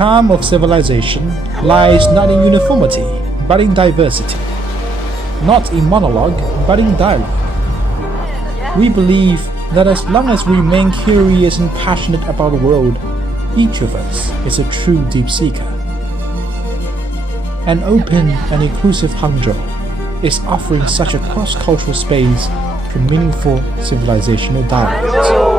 charm of civilization lies not in uniformity, but in diversity. Not in monologue, but in dialogue. We believe that as long as we remain curious and passionate about the world, each of us is a true deep seeker. An open and inclusive Hangzhou is offering such a cross-cultural space for meaningful civilizational dialogues.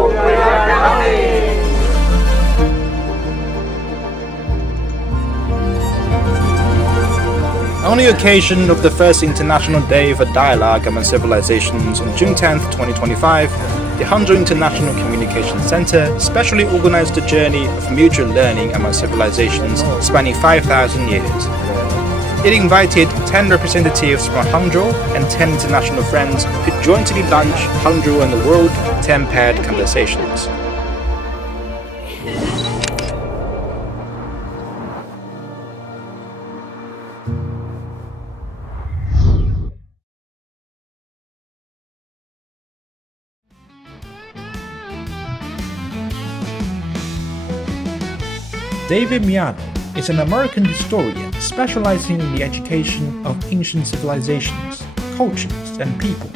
On the occasion of the first International Day for Dialogue Among Civilizations on June 10, 2025, the Hangzhou International Communication Center specially organized a journey of mutual learning among civilizations spanning 5,000 years. It invited 10 representatives from Hangzhou and 10 international friends to jointly launch Hangzhou and the World 10 Paired Conversations. David Miano is an American historian specializing in the education of ancient civilizations, cultures, and peoples.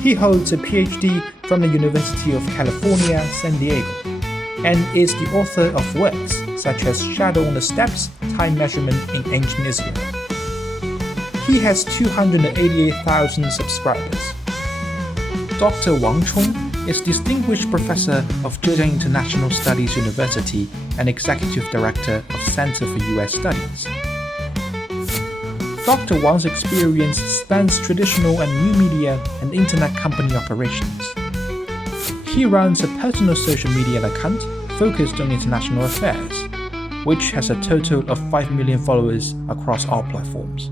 He holds a PhD from the University of California, San Diego, and is the author of works such as Shadow on the Steppes, Time Measurement in Ancient Israel. He has 288,000 subscribers. Dr. Wang Chong is Distinguished Professor of Zhejiang International Studies University and Executive Director of Center for U.S. Studies. Dr. Wang's experience spans traditional and new media and internet company operations. He runs a personal social media account focused on international affairs, which has a total of 5 million followers across all platforms.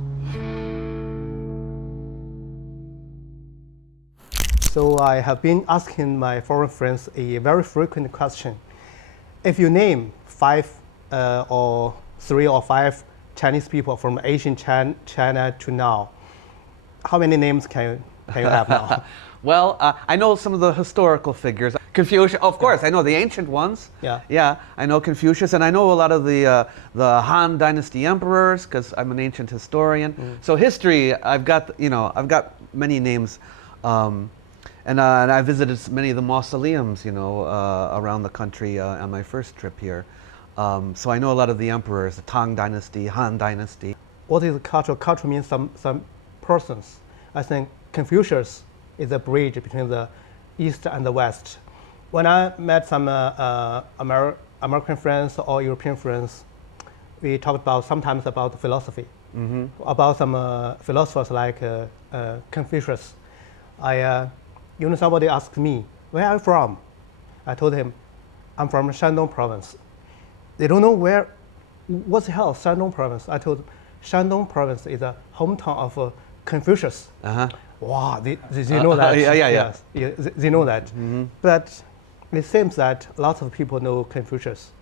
So I have been asking my foreign friends a very frequent question. If you name 3 or 5 Chinese people from ancient China to now, how many names can you have now? Well, I know some of the historical figures. Confucius, of course, I know the ancient ones. Yeah, I know Confucius, and I know a lot of the Han Dynasty emperors because I'm an ancient historian. So history, I've got many names. And I visited many of the mausoleums, around the country on my first trip here. So I know a lot of the emperors, the Tang Dynasty, Han Dynasty. What is culture? Culture means some persons. I think Confucius is a bridge between the East and the West. When I met some American friends or European friends, we talked sometimes about philosophy, about some philosophers like Confucius. Somebody asked me, where are you from? I told him, I'm from Shandong province. They don't know what's the hell is Shandong province? I told them, Shandong province is a hometown of Confucius. Wow, they know that. Yeah. Yes, they know that. But it seems that lots of people know Confucius,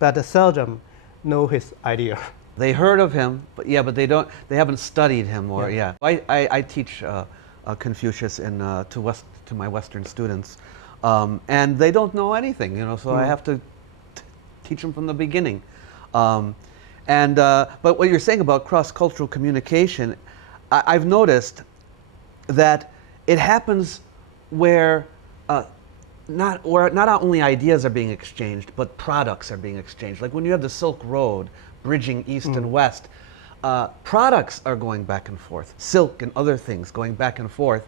but seldom know his idea. They heard of him, but they haven't studied him I teach Confucius to my Western students, and they don't know anything, so I have to teach them from the beginning. But what you're saying about cross-cultural communication, I've noticed that it happens where not only ideas are being exchanged, but products are being exchanged. Like when you have the Silk Road bridging East and West, products are going back and forth, silk and other things going back and forth.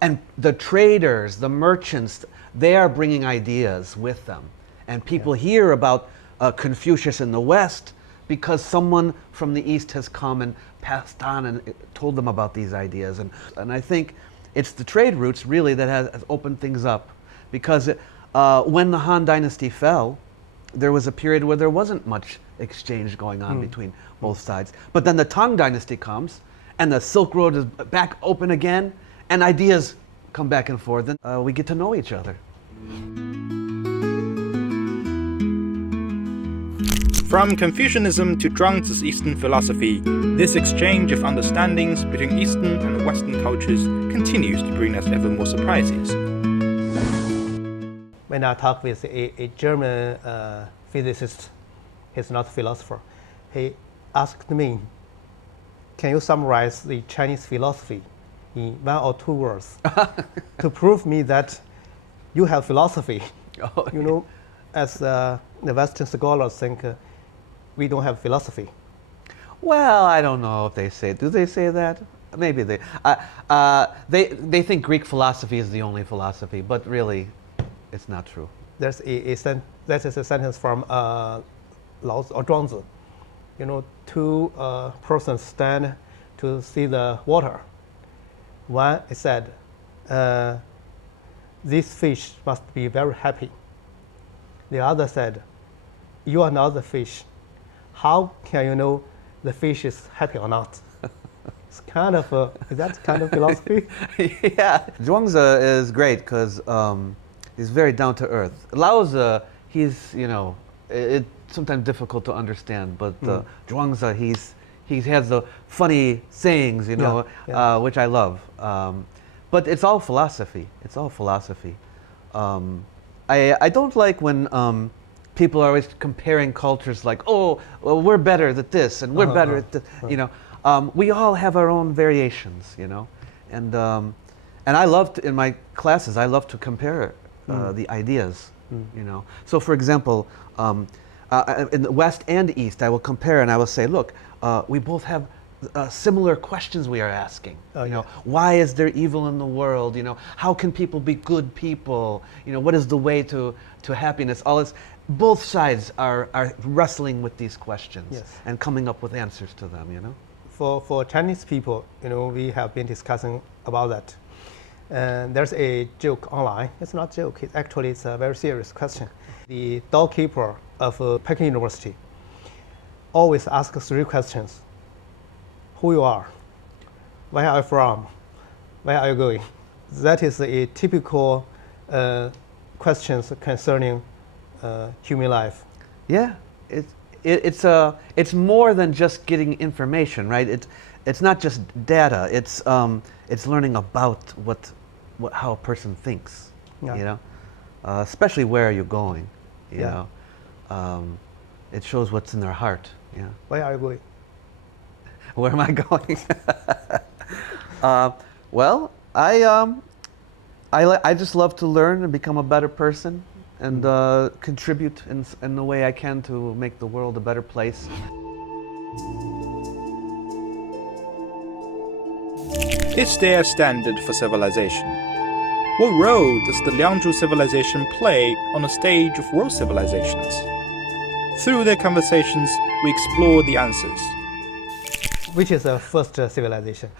And the traders, the merchants, they are bringing ideas with them. And people hear about Confucius in the West because someone from the East has come and passed on and told them about these ideas. And I think it's the trade routes really that has opened things up. Because when the Han Dynasty fell, there was a period where there wasn't much exchange going on between both sides. But then the Tang Dynasty comes, and the Silk Road is back open again, and ideas come back and forth, and we get to know each other. From Confucianism to Zhuangzi's Eastern philosophy, this exchange of understandings between Eastern and Western cultures continues to bring us ever more surprises. When I talk with a German physicist, he's not a philosopher. He asked me, can you summarize the Chinese philosophy in 1 or 2 words to prove me that you have philosophy? Oh, You know, as the Western scholars think we don't have philosophy. well, I don't know if they say. Do they say that? Maybe they. They think Greek philosophy is the only philosophy, but really, it's not true. There's that is a sentence from Laozi or Zhuangzi. You know, 2 persons stand to see the water. One said, this fish must be very happy. The other said, you are not the fish. How can you know the fish is happy or not? It's kind of is that kind of philosophy? Yeah, Zhuangzi is great because he's very down to earth. Laozi, he's it's sometimes difficult to understand, but Zhuangzi, he has the funny sayings, which I love. But it's all philosophy. It's all philosophy. I don't like when people are always comparing cultures, like, oh, well, we're better at this and we're better at this. We all have our own variations, and I love to, in my classes, I love to compare the ideas, So, for example, in the West and East, I will compare and I will say, look, we both have similar questions we are asking. Why is there evil in the world? How can people be good people? What is the way to happiness? All this. Both sides are wrestling with these questions and coming up with answers to them. For Chinese people, we have been discussing about that. And there's a joke online. It's not a joke. It's a very serious question. The doorkeeper of Peking University always asks 3 questions. Who you are? Where are you from? Where are you going? That is a typical questions concerning human life. Yeah, it's more than just getting information, right? It's not just data. It's learning about how a person thinks. Especially where are you going? It shows what's in their heart. Yeah. Where are you going? Where am I going? Well, I just love to learn and become a better person, and contribute in the way I can to make the world a better place. Is there a standard for civilization? What role does the Liangzhu civilization play on the stage of world civilizations? Through their conversations, we explore the answers. Which is the first civilization?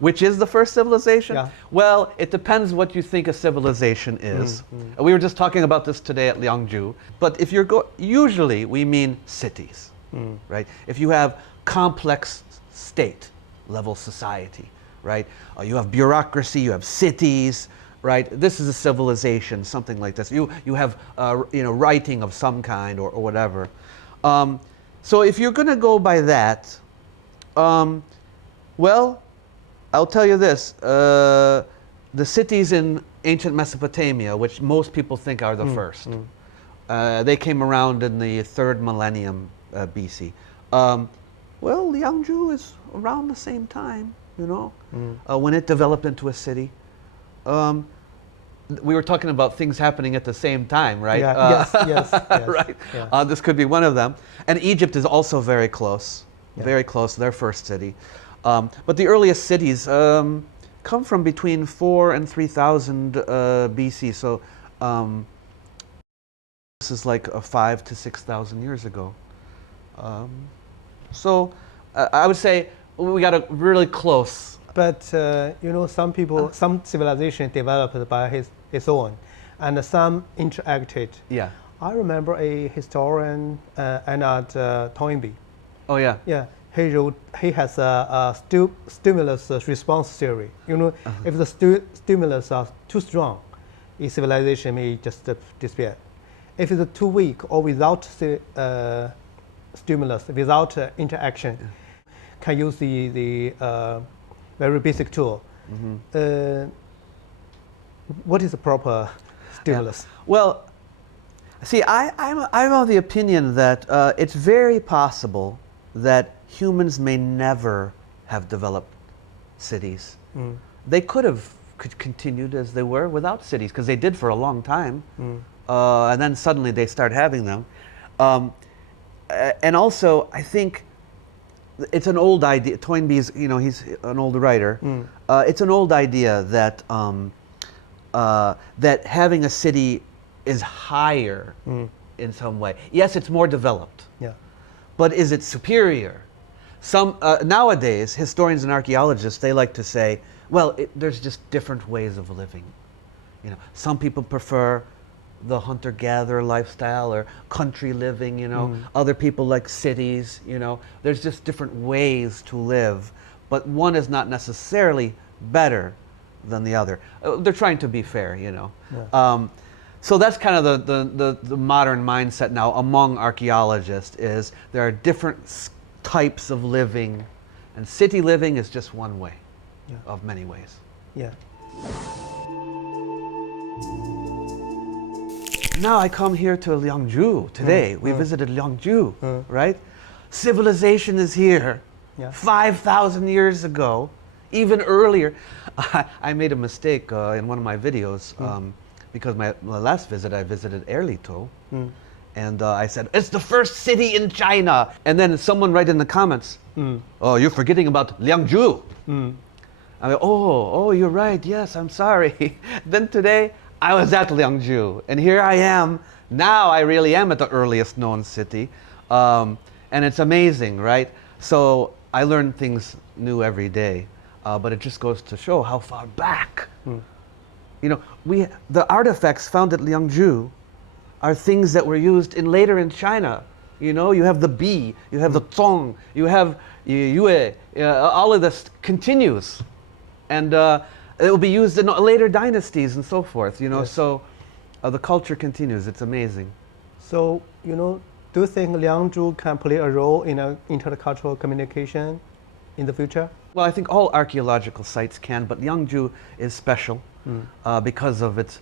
Which is the first civilization? Yeah. Well, it depends what you think a civilization is. We were just talking about this today at Liangzhu. But if you're usually we mean cities, right? If you have complex state level society, right? You have bureaucracy, you have cities, right? This is a civilization, something like this. You have writing of some kind or whatever. So if you're going to go by that, well, I'll tell you this, the cities in ancient Mesopotamia, which most people think are the first, they came around in the 3rd millennium BC. Well, Liangzhu is around the same time, when it developed into a city. We were talking about things happening at the same time, right? Yes. Right. Yeah. This could be one of them. And Egypt is also very close, very close to their first city. But the earliest cities come from between 4 and 3000 BC. So this is like 5,000 to 6,000 years ago. So I would say we got a really close. But some people, some civilization developed by his own, and some interacted. Yeah. I remember a historian, Anand Toynbee. Oh yeah. Yeah. He has a stimulus response theory. If the stimulus are too strong, a civilization may just disappear. If it's too weak or without stimulus, without interaction, can use the very basic tool. What is the proper stimulus? Well, See, I'm of the opinion that it's very possible that humans may never have developed cities. They could have continued as they were without cities, because they did for a long time, and then suddenly they start having them. And also, I think it's an old idea. Toynbee's, he's an old writer. It's an old idea that that having a city is higher in some way. Yes, it's more developed. Yeah. But is it superior? Some nowadays, historians and archaeologists, they like to say, well, there's just different ways of living. Some people prefer the hunter-gatherer lifestyle or country living. Other people like cities. There's just different ways to live, but one is not necessarily better than the other. They're trying to be fair. Yeah. So that's kind of the modern mindset now among archaeologists, is there are different types of living, and city living is just one way of many ways. Yeah. Now I come here to Liangzhu today. We visited Liangzhu, right? Civilization is here. Yeah. 5,000 years ago, even earlier. I made a mistake in one of my videos. Because my last visit, I visited Erlito, and I said, it's the first city in China. And then someone wrote in the comments, oh, you're forgetting about Liangzhu. I go, oh, you're right, yes, I'm sorry. Then today, I was at Liangzhu, and here I am. Now I really am at the earliest known city, and it's amazing, right? So I learn things new every day, but it just goes to show how far back. The artifacts found at Liangzhu are things that were used later in China. You have the Bi, you have the Zong, you have Yue, all of this continues. And it will be used in later dynasties and so forth, Yes. So the culture continues. It's amazing. So, do you think Liangzhu can play a role in intercultural communication in the future? Well, I think all archaeological sites can, but Liangzhu is special because of its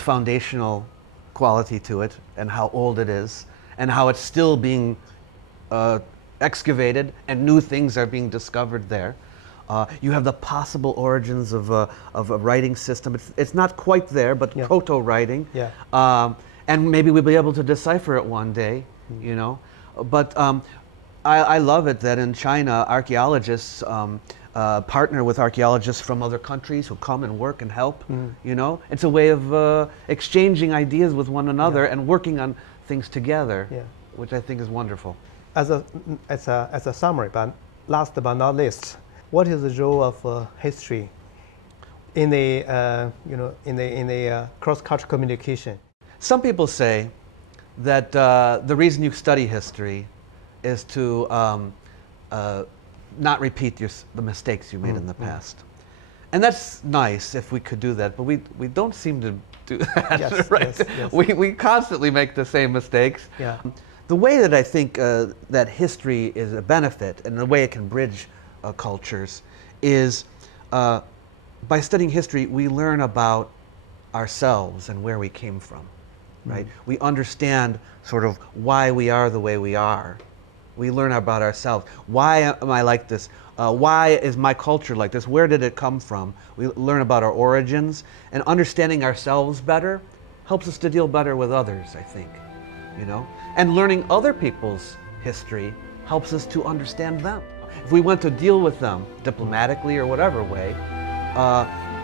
foundational quality to it, and how old it is, and how it's still being excavated, and new things are being discovered there. You have the possible origins of a writing system. It's not quite there, but proto-writing. Yeah. And maybe we'll be able to decipher it one day, But I love it that in China, archaeologists partner with archaeologists from other countries who come and work and help. It's a way of exchanging ideas with one another and working on things together, which I think is wonderful. As a summary, but last but not least, what is the role of history in the cross-cultural communication? Some people say that the reason you study history is to not repeat the mistakes you made in the past. And that's nice if we could do that, but we don't seem to do that, Yes, right? yes. We constantly make the same mistakes. Yeah. The way that I think that history is a benefit, and the way it can bridge cultures, is by studying history, we learn about ourselves and where we came from, right? We understand sort of why we are the way we are. We learn about ourselves. Why am I like this? Why is my culture like this? Where did it come from? We learn about our origins, and understanding ourselves better helps us to deal better with others, I think, And learning other people's history helps us to understand them. If we want to deal with them diplomatically or whatever way,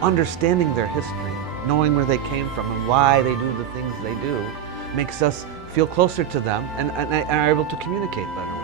understanding their history, knowing where they came from and why they do the things they do, makes us feel closer to them and are able to communicate better with them.